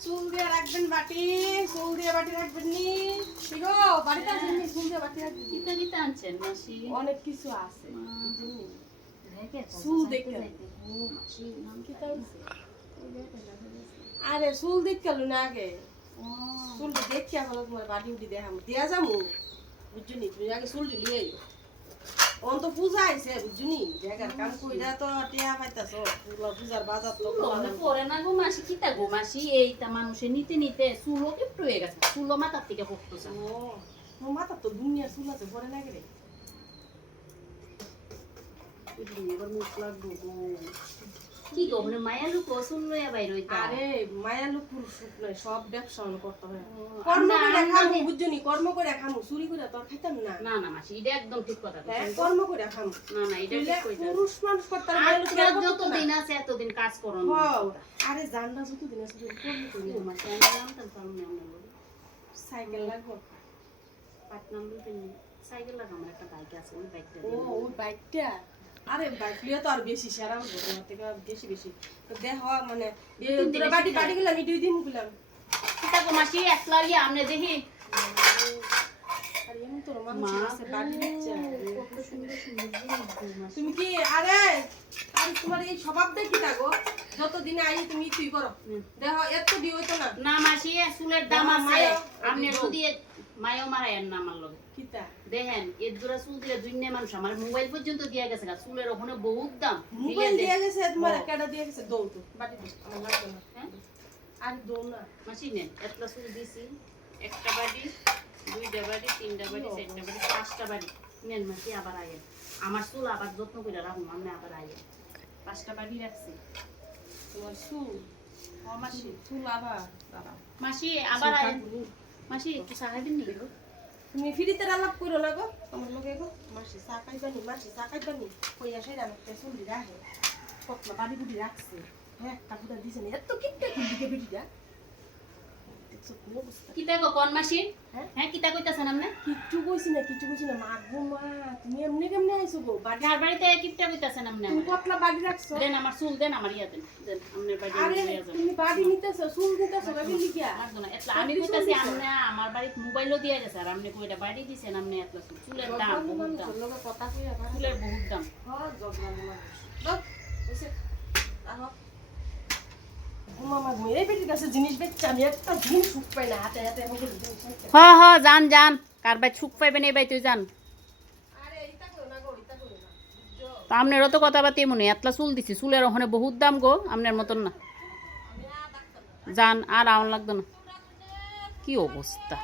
চুল দিয়ে রাখবেন বাটি চুল দিয়ে বাটি রাখবেন নি ঠিক বাড়িতে আসেন নি, চুল দিয়ে বাটি রাখবেন নি। কিতা কিতা আনছেন মাসি অনেক কিছু আছে বুঝলেন নি? দেখে তো, চুল যাইতে দেখে। যাইতে। ও, মাসি, নাম কি কিতা হইছে? ওই দেখে, দেখা যাচ্ছে। আরে চুল দেখতে না আগে ও, চুলটি দেখি এখন তোমার বাটি উঠি দেখাম দিয়া যামু বুঝছনি তুমি আগে চুলটি লিয়ে আইও অন তো পূজা আইছে বুঝুনি? জায়গার কাম কইরা তো টিয়া পাইতাছ পূজার বাজার তো মনে পড়ে না গো মাসি কিতা গো মাসি? এইটা মানুষে নিতে নিতে চুলো একটু হয়ে গেছে। চুলো মাথার থেকে পড়তেছে ও মাথা তো দুনিয়া চুল আছে পরে না রে। এবার মুখ লাগবো গো। কি গো মানে মায়া লোক লইয়া বাইর হইতা আরে মায়া সুখ নয় সব ব্যবসা করতে হয়। কর্ম করে খামু দে- বুঝছনি কর্ম করে খামু চুরি করে তো খাইতাম না। না না মাসি এটা একদম ঠিক কথা হ্যাঁ কর্ম করে খামু। না না এটা ঠিক কইতা পুরুষ মানুষ করতে আর মায়া লোকের আজকাল করতো না। যতদিন কাজ করুন আরে জানলা যত দিন আছে তুমি করবি মাসি আমি জানতাম আমার লোক। সাইকেল লাগবো? পাঁচ নাম্বার সাইকেল লাগা আমার একটা বাইক আছে ওই বাইকটা ও ওই বাইকটা? আরে বাইক লিয়ে তো আর বেশি সারা হব তোমার থেকে বেশি বেশি। তো দেহ মানে বাড়ি বাড়ি গেলাম দুই দিন গেলাম। মাসি একলা ইয়া আমরা দেখি। তুমি কি আরে আরে তোমার এই স্বভাবটাই কি থাকো যতদিন আই তুমি তুই করো। দেখো এত দিও তো না। না মাসি চুলের দাম আছে। আপনি যদি মায়ও মারায়েন না আমার লগে। কিতা দেখেন এর জোড়া চুল দিলে দুইনে মানুষ আমার মোবাইল পর্যন্ত দিয়া গেছে গা। চুলের ওখানে বহুত দাম। মোবাইল দিয়ে গেছে তোমার কেডা দিয়ে গেছে দৌড় তো। বাটি দে। আমার লাগবে না হ্যাঁ? আর দৌড় না। মাসি নেন একটা চুল দিছি। একটা বাড়ি দুইটা বাড়ি তিনটা বাড়ি চারটা বাড়ি পাঁচটা বাড়ি। নেন মাসি আবার আয়েন আমার চুল আবার যত্ন করে রাখুন আমি আবার আয়েন পাঁচটা বাড়ি রাখছি। তোমার চুল? ও মাসি চুল আবার মাসি আবার আয়েন মাসি একটু সাহায্য নি তুমি ফ্রিতে আলাপ করো না গো? আমার গো মাসি চা খাইবানি মাসি চা খাইবানি কই আসে চুলি রাখে। কতলা বাড়ি বুড়ি রাখছে। হ্যাঁ ফুটা দিছে এত কিটটা খুলদিকে বেটিটা। কিতা গো কোন মাসি? হ্যাঁ? হ্যাঁ কিতা কইতাছেন আপনি? কিচ্ছু কইছি না কিচ্ছু কইছি না। মা মা তুমি এমনি কেমনে আইছো গো? বাড়ি যার বাড়িতে কিপটা কইতাছেন আপনি তুমি আমার? কতলা বাড়ি রাখছো। দেন আমার চুল দেন আমার ইয়া দেন দেন আপনার বাড়ি আরে তুমি বাড়ি নিতেছো চুল নিতেছো বাড়ি লিখিয়া আমার জন্য এতলা আমি কইতাছি আপনি আমার বাড়িতে মোবাইলও দিয়া গেছে আর আপনি কইটা বাড়ি দিছেন আপনি এতলা চুলের দাম বহুত দাম। কথা কইয়া চুলের বহুত দাম। হ্যাঁ মানুষ। মামা ঘুমিয়ে বেটির কাছে জিনিস বেচছে আমি একটা দিন সুখ পাই না হাতে হাতে আমাকে হ হ যান যান কার ভাই সুখ পাইবেন এই ভাই তুই যান? তো আপনারও তো কথা বাতি মনে এতলা চুল দিছি চুলের ওখানে বহুত দাম গো আপনার মতন না। যান আর আউন লাগতো না। কি অবস্থা?